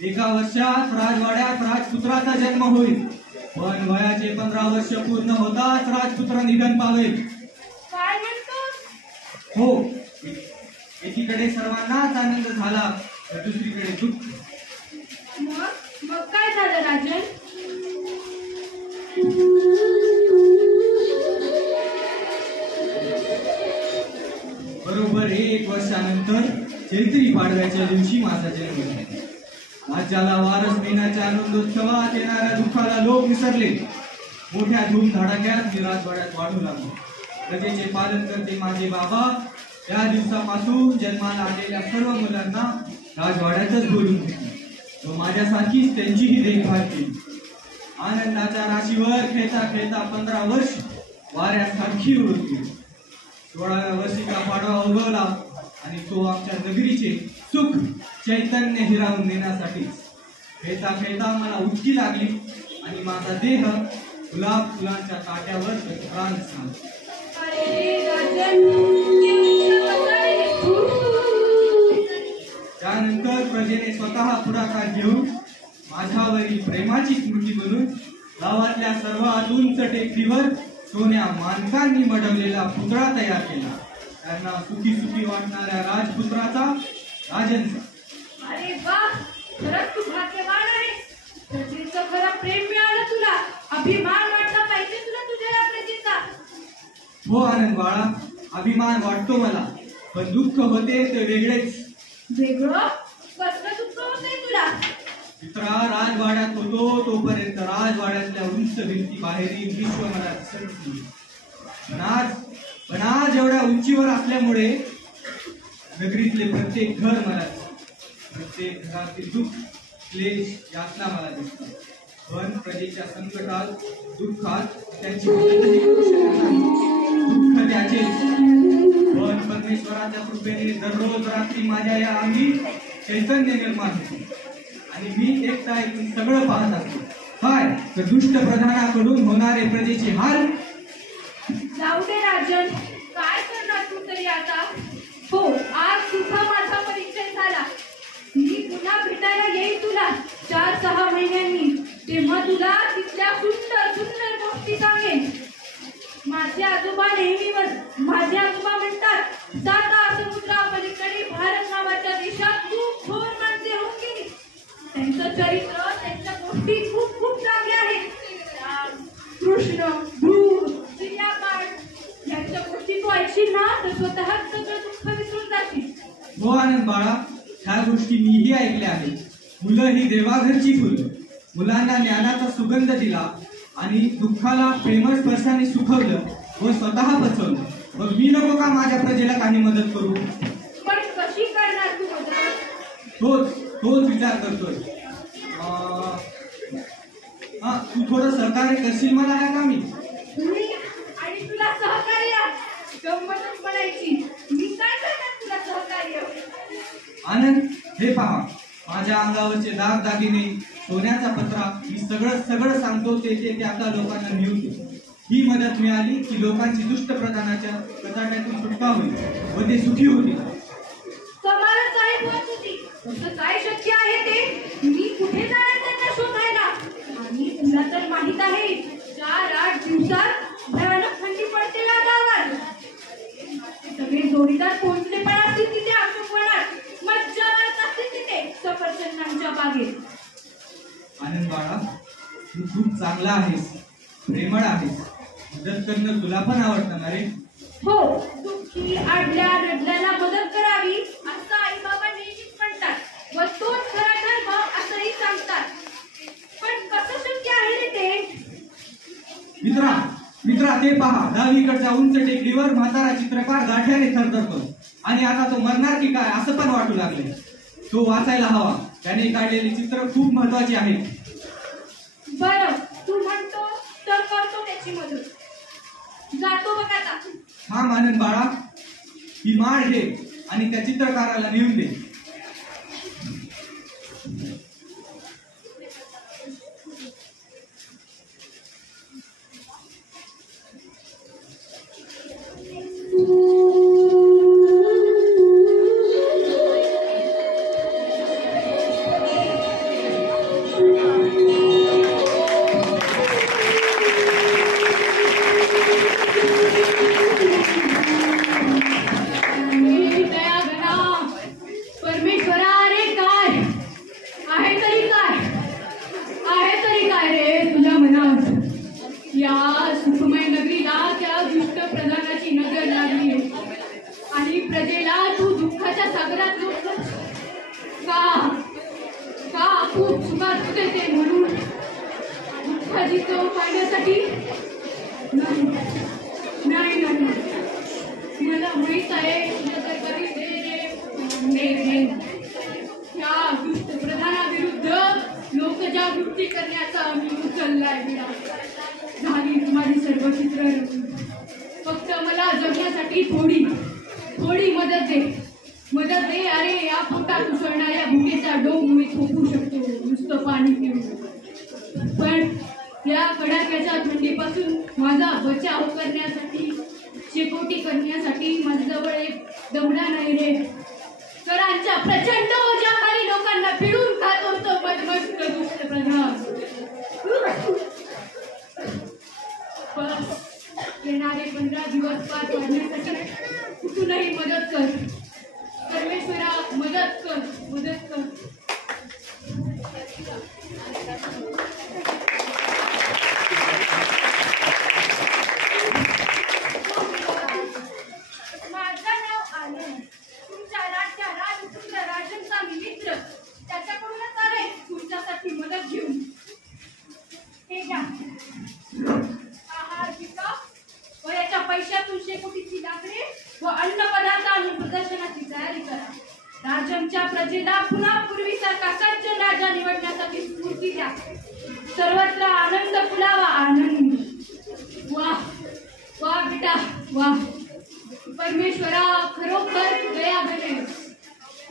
एका वर्षात राजवाड्यात राजपुत्राचा जन्म होईल, पण वयाचे 15 वर्ष पूर्ण होताच राजपुत्र निधन पावेल. काय म्हणतो? हो, एकीकडे सर्वांनाच आनंद झाला तर दुसरीकडे दुःख. मग काय झालं राजन? बरोबर 1 वर्षानंतर चैत्री पाडव्याच्या दिवशी माझा जन्म झाला. राज्याला वारस मिळण्याच्या आनंदोत्सवात येणाऱ्या दुःखाला लोक विसरले. मोठ्या धूमधडाक्यात मी राजवाड्यात वाढू लागलो. प्रजेचे पालन करते माझे बाबा त्या दिवसापासून जन्माला आलेल्या सर्व मुलांना राजवाड्यातच बोलून घेतले व माझ्यासारखीच त्यांचीही देखभाल केली. आनंदाच्या राशीवर खेळता खेळता 15 वर्ष वाऱ्यासारखी उडत गेली. 16व्या वर्षीचा पाडवा उगवला आणि तो आमच्या नगरीचे सुख चैतन्य हिरावून देण्यासाठी. खेळता खेळता मला उचकी लागली आणि माझा देह गुलाब फुलांच्या ताट्यावर प्राण झाला. त्यानंतर प्रजेने स्वतः पुढाकार घेऊन माझ्यावरील प्रेमाची स्मृती म्हणून गावातल्या सर्वात उंच टेकडीवर सोन्या मानकांनी मडवलेला पुतळा तयार केला. त्यांना सुखी सुखी वाटणाऱ्या राजपुत्राचा, राजनचा. अरे वा, खरंच तू भाग्यवान आहे. प्रजेचं खरं प्रेम मिळालं तुला. अभिमान वाटला पाहिजे तुला तुझ्या प्रजेचा. हो आनंद बाळा, अभिमान वाटतो मला, पण दुःख होते ते वेगळेच. वेगळं? कसलं दुःख होतंय तुला? मित्रा, राजवाड्यात होतो तोपर्यंत राजवाड्यातल्या उंच भिंती बाहेरील विश्व मला दिसत नाही. पण आज एवढ्या उंचीवर असल्यामुळे नगरीतले प्रत्येक घर मला दिसतं. प्रत्येक घरातील दुःख, क्लेश, यातना मला दिसतात. पण प्रजेच्या संकटात, दुःखात त्यांची मदतही करू शकत नाही. दुःख त्याचेच, पण परमेश्वराच्या कृपेने दररोज रात्री माझ्या या अंगी चैतन्य निर्माण होते आणि मी एकटा ऐकून सगळं पाहत असतो. काय तर दुष्ट प्रधानाकडून होणारे प्रजेचे हाल. जाऊ दे राजन, काय करणार तू तरी आता? हो, आज तुझा माझा परिचय झाला. मी पुन्हा भेटायला येईल तुला 4-6 महिन्यांनी. तेव्हा तुला तिथल्या सुंदर सुंदर गोष्टी सांगेन. माझे आजोबा म्हणतात, साता समुद्रापलीकडे भारत नावाच्या देशात खूप थोर माणसे होऊन गेली. त्यांचं चरित्र, त्यांच्या गोष्टी खूप खूप चांगल्या आहेत. कृष्ण, ध्रुव, श्रीयाकांड यांच्या गोष्टी तू ऐकशील ना तर स्वतःच सगळं दुःख विसरून जाशील. हो आनंद बाळा, ह्या गोष्टी मीही ऐकल्या आहेत. मुलं ही देवाघरची फुलं. मुलांना ज्ञानाचा सुगंध दिला आणि दुःखाला प्रेमळ स्पर्शाने सुखवलं व स्वतः बचवलं. मग मी नको का माझ्या प्रजेला काही मदत करू? पण कशी करणार तू मदत? तोच विचार करतोय. तू थोडं सहकार्य करशील मला या कामी? आणि तुला सहकार्य? गंमतच म्हणायची. मी काय करणार तुला सहकार्य? आनंद, हे पहा, माझ्या अंगावरचे दाग दागिने, सोन्याचा पत्रा, मी सगळं सांगतो ते आता लोकांना नेऊन दे. ही मदत मिळाली की लोकांची दुष्ट प्रधानाच्या कचाट्यातून सुटका होईल व ते सुखी होतील. कमालच आहे बुवा तुझी. तुझं काय शक्य आहे ते? मी कुठे जाणार त्यांना शोधायला? आणि तुला तर माहित आहे 4-8 दिवसात भयानक थंडी पडते या गावात. सगळे जोडीदार पोहोचले पण असतील तिथे अशोकवनात. मज्जा मारत असतील तिथे सफरचंदांच्या बागेत. आनंद बाळा, तू खूप चांगला आहेस, प्रेमळ आहेस. मदत करणं तुला पण आवडतं ना रे? हो, दुःखी आडल्या रडल्याला मदत करावी असं आई बाबा नेहमीच म्हणतात व तोच खरा धर्म असंही सांगतात. पण कसं शक्य आहे रे ते? मित्रा, ते पहा, डावीकडच्या उंच टेकडीवर म्हातारा चित्रकार गाठ्याने थरथरतो आणि आता तो मरणार की काय असं पण वाटू लागले. तो वाचायला हवा. त्याने काढलेली चित्र खूप महत्वाची आहेत. बरं, तू म्हणतो तर करतो त्याची मदत. जातो बघ आता. थांब आनंद बाळा, ही माळ घे आणि त्या चित्रकाराला नेऊन दे. खूप सुखात होते ते म्हणून दुःखाची चव पाहण्यासाठी नाही नाही नाही मला माहित आहे तुझं तर कधी ह्या दुष्ट प्रधानाविरुद्ध लोकजागृती करण्याचा मी उचललाय विडा झाली माझी सर्व चित्र फक्त मला जगण्यासाठी थोडी मदत दे अरे या पोटात उसळणाऱ्या भुकेचा डोंग मी थोपू शकतो नुसतं पाणी पिऊन पण या कडाक्याच्या थंडीपासून माझा बचाव करण्यासाठी शेकोटी करण्यासाठी माझ्याजवळ एक दमडा नाही रे सरांच्या प्रचंड ओझ्याखाली लोकांना पिळून खात होतं मधमस्त दुष्ट प्रधान बस येणारे 15 दिवस पार पाडण्यासाठी कुठूनही मदत कर परमेश्वरा मदत कर माझं नाव आनंद तुमच्या राजनचा मी मित्र त्याच्याकडूनच आले तुमच्यासाठी मदत घेऊन हे घ्या आहार पिका व याच्या पैशातून शेकोटीची लाकडे व अन्न पदार्थ आणून प्रदर्शनाची तयारी करा राजनच्या प्रजेला पुन्हा पूर्वीसारखा सज्जन राजा निवडण्यासाठी स्फूर्ती द्या सर्वत्र आनंद फुलावा आनंद वा बेटा वा परमेश्वरा खरोखर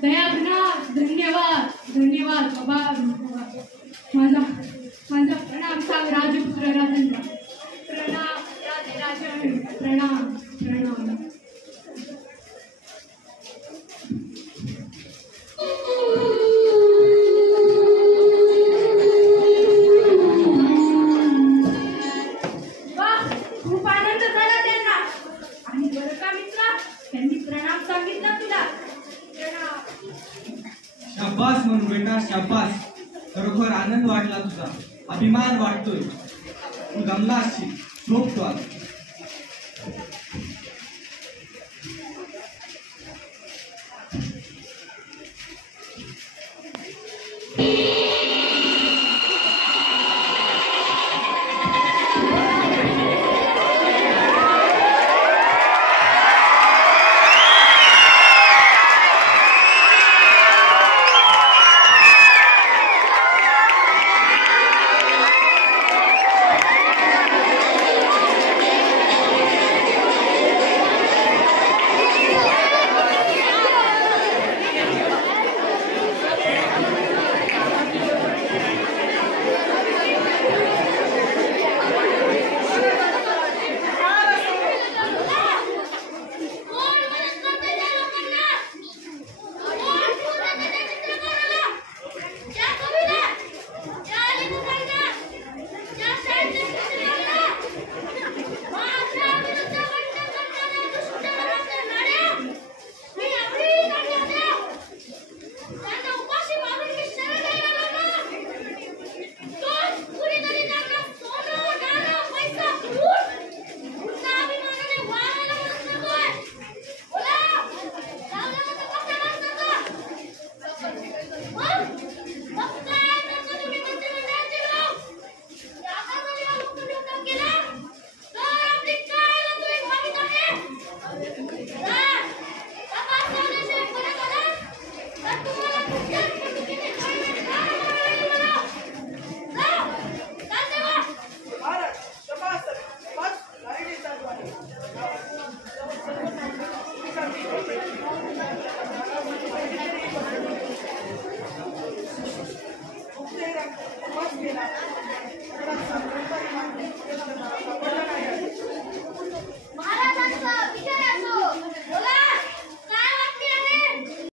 दयाघना धन्यवाद बाबा माझा प्रणाम सांग राजपुत्र राजनला प्रणाम राजन प्रणाम खूप आनंद झाला त्यांना आणि बरं का मित्रा त्यांनी प्रणाम सांगितला तुला प्रणाम शाबास म्हणून बेटा शाबास खरोखर आनंद वाटला तुझा अभिमान वाटतोय तू दमला असशील झोपतो आता तुम्हाला